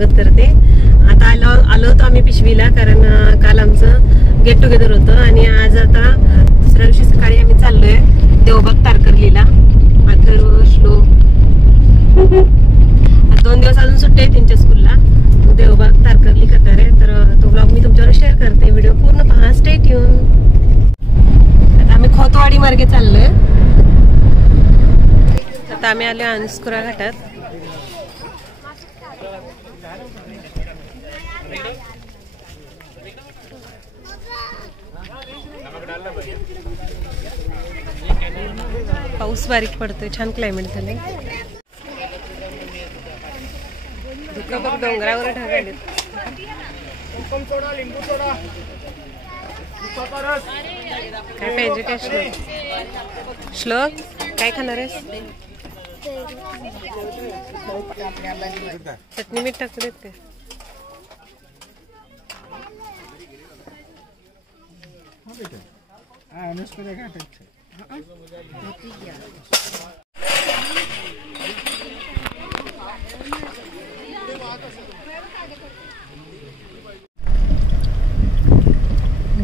स्वागत करते। आता आलो होतो आम्ही पिशवीला, कारण काल आमचं गेट टुगेदर होतं आणि आज आता दुसऱ्या दिवशी सकाळी आम्ही चाललोय देवबाग तारकर्लीला। अथर्व, श्लोक 2 दिवस अजून सुट्टी आहे त्यांच्या स्कूलला। देवबाग तारकर्ली कतार आहे, तर तो ब्लॉग मी तुमच्यावर शेअर करते। व्हिडिओ पूर्ण पहा, स्टे ट्यून। आता आम्ही खोतवाडी मार्गे चाललोय। आता आम्ही आलो अंस्कुरा घाटात। पाऊस बारीक पडतोय, छान क्लायमेट झालंय। धुकं बघ, डोंगरावर ढगाळलेत। काय पाहिजे काय श्लोक? श्लोक काय खाणार आहेस? चटणी मीठ टाकू देत काय?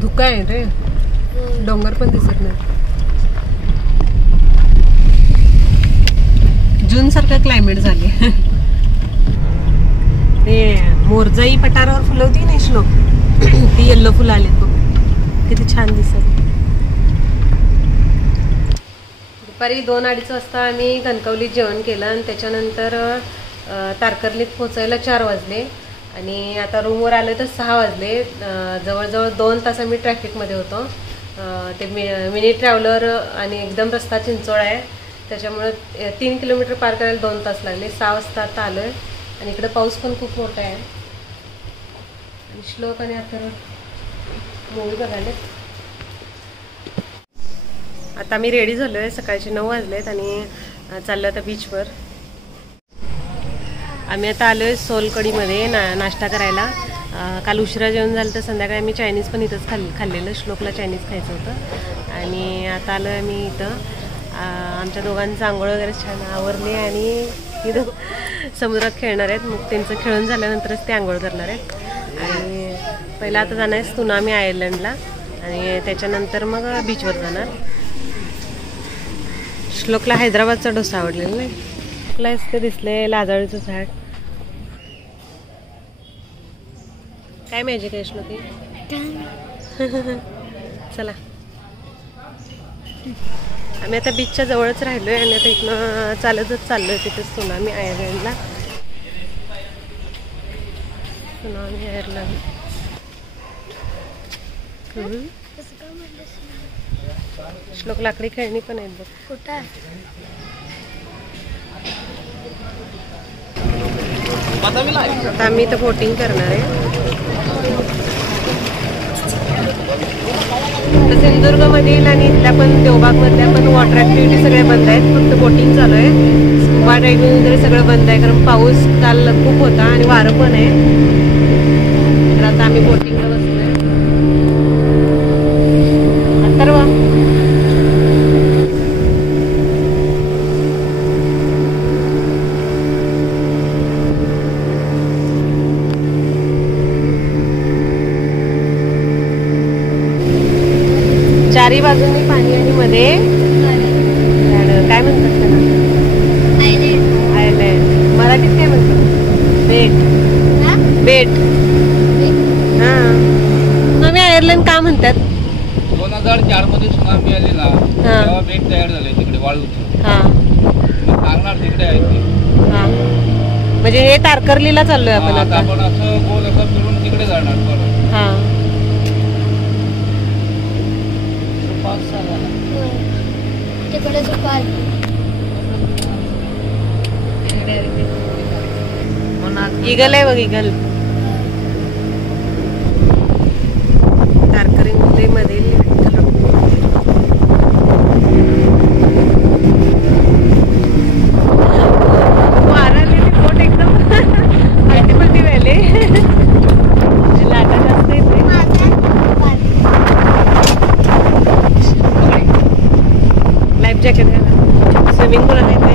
धुका आहे रे, डोंगर पण दिसत नाही। जून सारखं क्लायमेट झाले। ते मोरजाई पठारावर फुलं होती ना श्लोक, ती येल्लो फुलं आलीत बघ, किती छान दिसत। दुपारी 2-2:30 वाजता आम्ही कणकवलीत जेवण केलं आणि त्याच्यानंतर तारकर्लीत पोचायला 4 वाजले आणि आता रूमवर आले तर 6 वाजले। जवळजवळ 2 तास आम्ही ट्रॅफिकमध्ये होतो। ते मिनी ट्रॅव्हलर आणि एकदम रस्ता चिंचोळा आहे, त्याच्यामुळे 3 किलोमीटर पार करायला 2 तास लागले। 6 वाजता आता आलो आहे आणि इकडे पाऊस पण खूप मोठा आहे। आणि श्लोक आणि आता मूवी बघायला आता मी रेडी झालो आहे। सकाळचे 9 वाजलेत आणि चाललो आता बीचवर। आम्ही आता आलो आहे सोलकडीमध्ये नाश्ता करायला। काल उशिरा जेवण झालं तर संध्याकाळी आम्ही चायनीज पण इथंच खाल्लेलं। श्लोकला चायनीज खायचं होतं आणि आता आलो आहे मी इथं। आमच्या दोघांचं आंघोळ वगैरे छान आवरली आणि इथं समुद्रात खेळणार आहेत। मग त्यांचं खेळून झाल्यानंतरच ते आंघोळ करणार आहेत आणि पहिला आता जाणार आहे त्सुनामी आयलंडला आणि त्याच्यानंतर मग बीचवर जाणार। श्लोकला हैदराबादचा डोसा आवडलेला नाही, श्लोकला ते दिसले लाजाळूचं झाड। काय मॅजिक आहे श्लोकी? चला, आम्ही आता बीचच्या जवळच राहिलोय आणि आता इथनं चालतच चाललोय तिथे त्सुनामी आयलंडला। त्सुनामी आयलंड श्लोक लाकडी खेळणी पण आहेत बघ। कुठं आता आम्ही इथं बोटिंग करणार आहे। सिंधुदुर्ग मधील आणि इथल्या पण देवबाग मधल्या पण वॉटर ऍक्टिव्हिटी सगळ्या बंद आहेत, फक्त बोटिंग चालू आहे। स्कुबा ड्रायव्हिंग वगैरे सगळं बंद आहे, कारण पाऊस काल खूप होता आणि वारं पण आहे। तर आता आम्ही बोटिंगला बसलोय। अथर्व चारी बाजूंनी पाणी आणि मध्ये काय म्हणतात त्याला? आयलँड मराठीत काय म्हणतात? बेट। बेट हा, त्सुनामी आयलंड का म्हणतात? 2004 मध्ये त्सुनामी आलेला तेव्हा बेट तयार झाले तिकडे वाळूचे। हा, नागनाथ तिकडे आहे ते। हा, म्हणजे हे तारकर्लीला चाललोय आपण आता। आपण असं गोल असं फिरून तिकडे जाणार परत। हा, ईगल आहे बघ, ईगल। तारकर्ली मधील वाराने बोट एकदम अल्टीपल्टी व्हायले। लाटा जास्त येते। लाईफ जॅकेट घाला, स्विमिंग पूल आहे ते।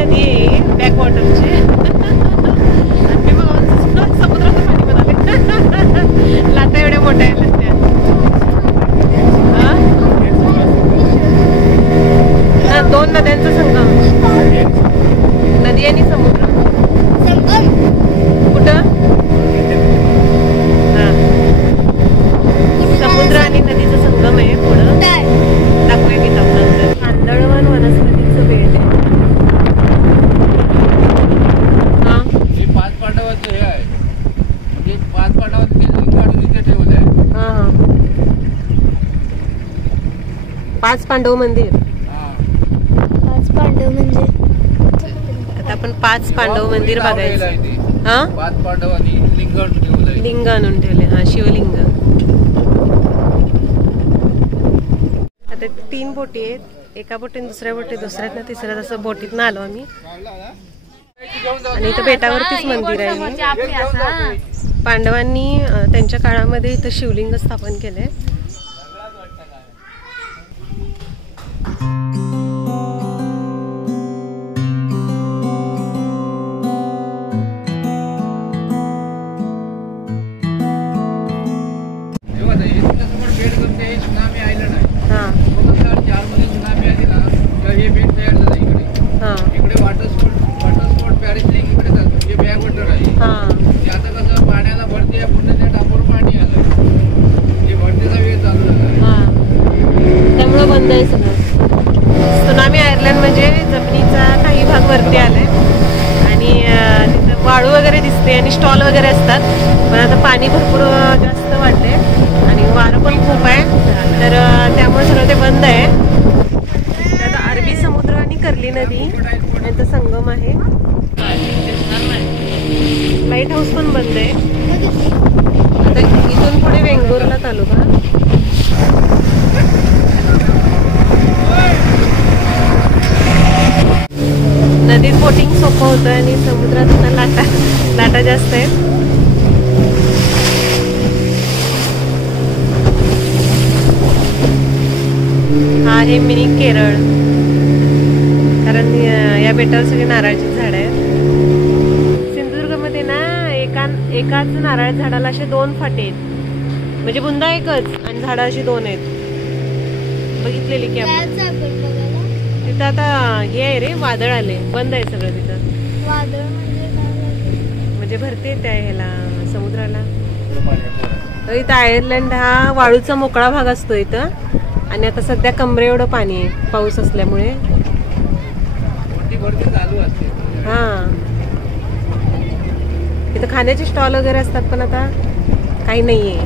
नदी आहे बॅक वॉटरची आणि मग समुद्राचं पाणी म्हणाले लाटा एवढ्या मोठ्या आहेत त्या दोन नद्यांचा संगम नदी आणि समुद्र कुठं समुद्र आणि नदीचा संगम आहे पुढं दाखवूया की नंतर आंधळवन वनस्पतीचं बेट आहे हे 5 पांडवांचं हे आहे म्हणजे 5 पांडवांनी काढून इथे ठेवलं आहे 5 पांडव मंदिर 5 पांडव म्हणजे आता आपण 5 पांडव मंदिर बघायचं 5 पांडवांनी लिंग ठेवलंय लिंग आणून ठेवले शिवलिंग. आता 3 बोटी आहेत एका बोटीने दुसऱ्या बोटीत दुसऱ्यातनं तिसऱ्यात असं बोटीतनं आलो आम्ही आणि इथं बेटावरतीच मंदिर आहे. पांडवांनी त्यांच्या काळामध्ये इथं शिवलिंग स्थापन केले. त्सुनामी आयर्लंड म्हणजे जमिनीचा काही भाग वरती आलाय आणि तिथं वाळू वगैरे दिसते आणि स्टॉल वगैरे असतात. पण आता पाणी भरपूर जास्त वाढले आणि वारं पण खूप आहे तर त्यामुळे सगळं ते बंद आहे. आता अरबी समुद्र आणि कर्ली नदी यांचा संगम आहे. लाईट हाऊस पण बंद आहे. आता इथून पुढे वेंगुर्ला तालुका नदीत बोटिंग सोपं होतं आणि समुद्रात लाटा जास्त आहेत. हा आहे मिनी केरळ कारण या बेटावर सगळे नारळाची झाड आहेत. सिंधुदुर्गमध्ये ना एकाच नारळ झाडाला असे 2 फाटे आहेत म्हणजे बुंदा एकच आणि झाडं अशी 2 आहेत. बघितलेली की आपण तिथं आता हे आहे रे वादळ आले बंद आहे सगळं तिथं. वादळ म्हणजे भरते त्या ह्याला समुद्राला. इथं आयर्लंड हा वाळूचा मोकळा भाग असतो इथं आणि आता सध्या कमरे एवढं पाणी आहे पाऊस असल्यामुळे. हा इथं खाण्याचे स्टॉल वगैरे असतात पण आता काही नाहीये.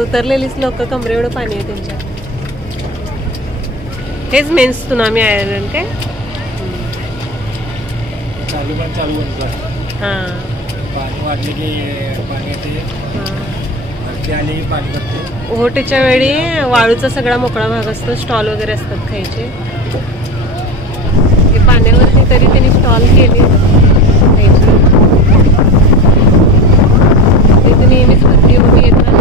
उतरलेलीच लोक कमरे एवढं पाणी आहे त्यांच्या. हेच मेन त्सुनामी आयर्लंड काय चालू हा पाणी वाढले की पाणी येते आले पाणी करते. ओहोटीच्या वेळी वाळूचा सगळा मोकळा भाग असतो स्टॉल वगैरे असतात खायचे. हे पाण्यावरती तरी त्यांनी स्टॉल केले खायचे. तिथे नेहमीच भरती उभी येतात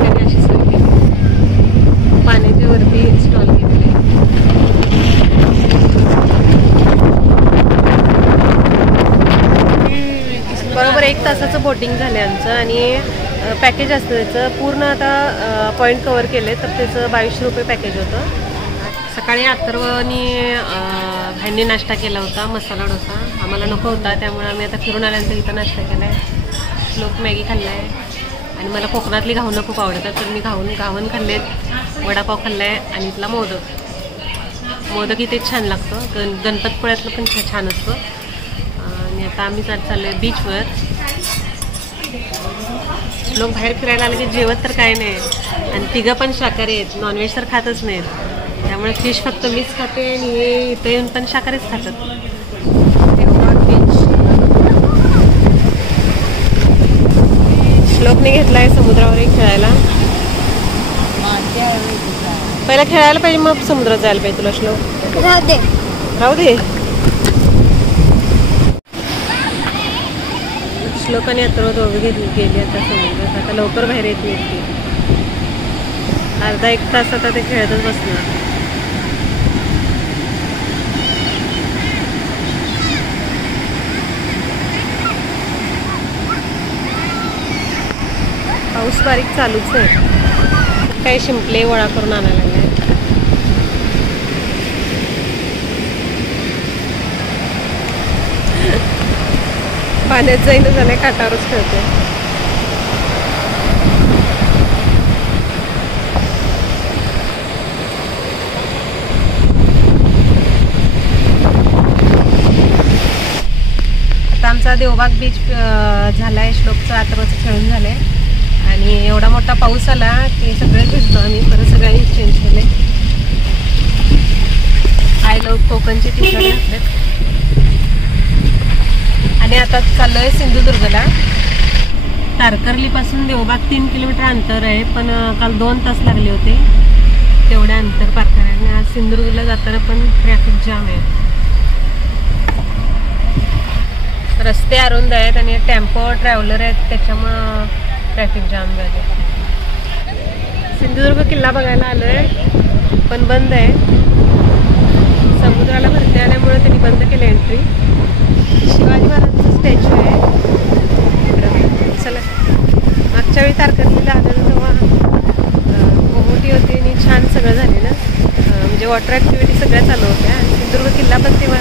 त्यांनी अशी सोय केली पाण्याच्या वरती स्टॉल केले. बरोबर 1 तासाचं बोटिंग झालं आमचं आणि पॅकेज असतं त्याचं पूर्ण आता पॉईंट कव्हर केले तर त्याचं 2200 रुपये पॅकेज होतं. सकाळी अथर्वनी ह्यांनी नाश्ता केला होता मसाला डोसा आम्हाला नको होता त्यामुळे आम्ही आता फिरून आल्यानंतर इथं नाश्ता केला आहे. लोक मॅगी खाल्ला आहे आणि मला कोकणातली घावणं खूप आवडतात तर मी घावन खाल्लेत वडापाव खाल्ला आहे आणि इथला मोदक इथे छान लागतं. गणपतपुळ्यातलं पण छान असतं. आणि आता आम्ही चाललोय बीचवर. लोक बाहेर फिरायला आले की जेवत तर काय नाही आणि तिघं पण शाकाहारी आहेत नॉनव्हेज तर खातच नाहीत त्यामुळे फिश फक्त मीच खाते आणि हे इथं येऊन पण शाकाहारीच खातात. श्लोकने घेतलाय समुद्रावर खेळायला. पहिला खेळायला पाहिजे मग समुद्रात जायला पाहिजे तुला. श्लोक राहू दे. श्लोकाने अथर्व दोघं गेली आता समुद्रात. आता लवकर बाहेर येत नाही ती. अर्धा 1 तास आता ते खेळतच बसणार. बारीक चालूच आहे. काही शिंपले गोळा करून आणायला लागले. पाण्यात जाईन झालंय, काठावरच खेळतोय. आता आमचा देवबाग बीच झालाय, श्लोकचं आतरचं खेळून झालंय आणि एवढा मोठा पाऊस आला की सगळे भिजलो आम्ही. परत सगळ्यांनी चेंज केले. आय लव्ह कोकणची टी-शर्ट घातलेत आणि आता चाललोय सिंधुदुर्गला. तारकर्लीपासून देवबाग 3 किलोमीटर अंतर आहे, पण काल 2 तास लागले होते तेवढ्या अंतर पार करायला. आज सिंधुदुर्गला जाताना पण ट्रॅफिक जाम आहे. रस्ते अरुंद आहेत आणि टेम्पो ट्रॅव्हलर आहेत, त्याच्यामुळं ट्रॅफिक जाम झाले. सिंधुदुर्ग किल्ला बघायला आलोय पण बंद आहे. समुद्राला भरती आल्यामुळे त्यांनी बंद केलं एंट्री. शिवाजी महाराजांचं स्टॅच्यू आहे. चला, मागच्या वेळी तारकर्लीला आलेलं तेव्हा कोहोटी होती आणि छान सगळं झालेलं, म्हणजे वॉटर ॲक्टिव्हिटी सगळ्या चालू होत्या आणि सिंधुदुर्ग किल्ला पण तेव्हा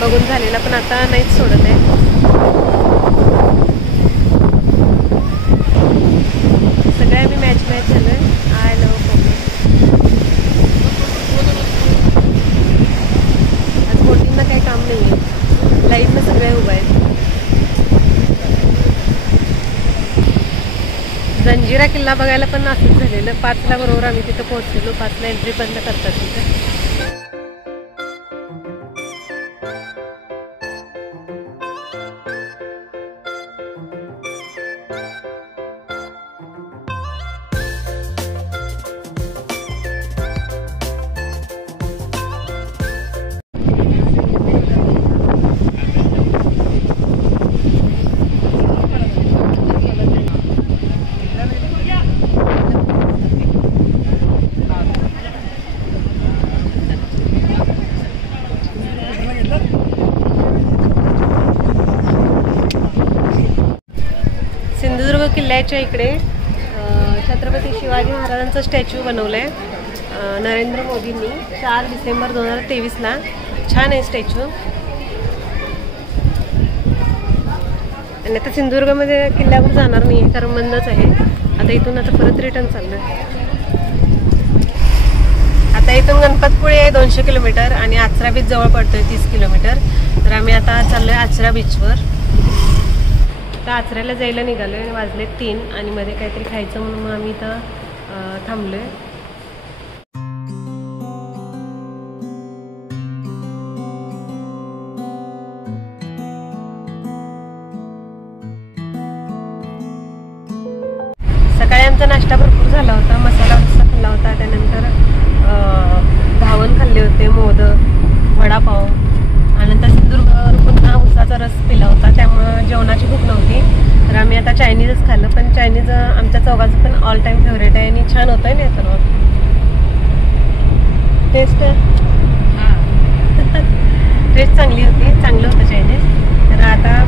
बघून झालेला, पण आता नाहीच सोडत आहे. सगळे आम्ही मॅच झालोय. I love Konkan. आज बोटींना काही काम नाही आहे, लाईननं सगळे उभं आहेत. जंजिरा किल्ला बघायला पण असंच झालेलं. 5ला बरोबर आम्ही तिथं पोहोचलेलो. 5ला एंट्री बंद करतात तिथं. सिंधुदुर्ग किल्ल्याच्या इकडे छत्रपती शिवाजी महाराजांचं स्टॅच्यू बनवलं आहे नरेंद्र मोदींनी 4 डिसेंबर 2023ला. छान आहे स्टॅच्यू. आणि आता सिंधुदुर्गमध्ये किल्ल्यावर जाणार नाही आहे कारण बंदच आहे. आता इथून आता परत रिटर्न चाललं आहे. आता इथून गणपतपुळे 200 किलोमीटर आणि आचरा बीच जवळ पडतोय 30 किलोमीटर. तर आम्ही आता चाललोय आचरा बीचवर. आता आचऱ्याला जायला निघालो आहे. वाजले 3 आणि मध्ये काहीतरी खायचं म्हणून मग आम्ही इथं थांबलोय. सकाळी आमचा नाश्ता भरपूर झाला होता. मसाला डोसा खाल्ला होता, त्यानंतर घावन खाल्ले होते, मोदक, वडापाव आणि नंतर सिंधुदुर्गवर पुन्हा उसाचा रस पिला होता. त्यामुळं जेवणाची भूक नव्हती. तर आम्ही आता चायनीजच खाल्लं. पण चायनीज आमच्या चौघाचं पण ऑल टाईम फेवरेट आहे आणि छान होतं आहे ना. तर टेस्ट टेस्ट चांगली होती, चांगलं होतं चायनीज. तर आता